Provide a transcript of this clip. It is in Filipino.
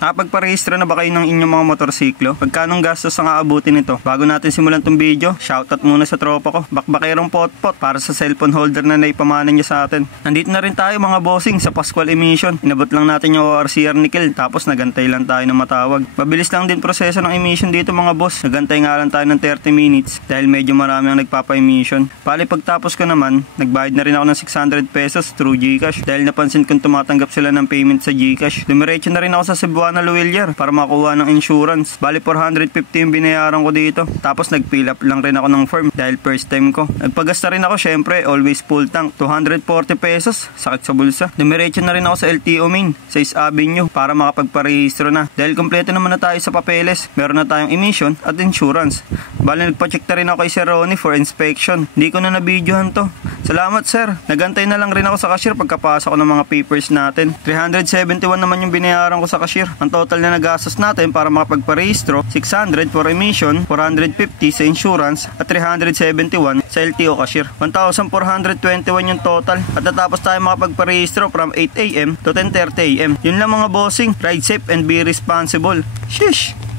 Nakapagparehistro na ba kayo ng inyong mga motorsiklo? Pagkanong gastos ang aabutin nito? Bago natin simulan tong video, shoutout muna sa tropa ko, Bakbakerong Potpot, para sa cellphone holder na naipamana niya sa atin. Nandito na rin tayo mga bossing sa Pascual Emission. Inabot lang natin yung ORCR ni Kel, tapos nagantay lang tayo ng matawag. Mabilis lang din proseso ng emission dito mga boss. Nagantay nga lang tayo ng 30 minutes dahil medyo marami ang nagpapa-emission. Pali pagtapos ko naman, nagbayad na rin ako ng 600 pesos through GCash dahil napansin kong tumatanggap sila ng payment sa GCash. Dumiretso na rin ako sa Cebuana Luwilier para makuha ng insurance. Bali 450 yung binayaran ko dito. Tapos nag-fill up lang rin ako ng form dahil first time ko. Nagpagasta rin ako syempre, always full tank. 240 pesos, sakit sa bulsa. Dumiretso na rin ako sa LTO main, sa East Avenue para makapagparehistro na. Dahil kompleto naman na tayo sa papeles. Meron na tayong emission at insurance. Bali nagpa-check na rin ako kay Sir Ronnie for inspection. Hindi ko na na-videohan to. Salamat sir. Nagantay na lang rin ako sa cashier pagkapasok ko ng mga papers natin. 371 naman yung binayaran ko sa cashier. Ang total na nagastos natin para makapagparehistro, 600 for emission, 450 sa insurance, at 371 sa LTO cashier. 1,421 yung total. At natapos tayo makapagparehistro from 8 AM to 10:30 AM. Yun lang mga bossing. Ride safe and be responsible. Sheesh!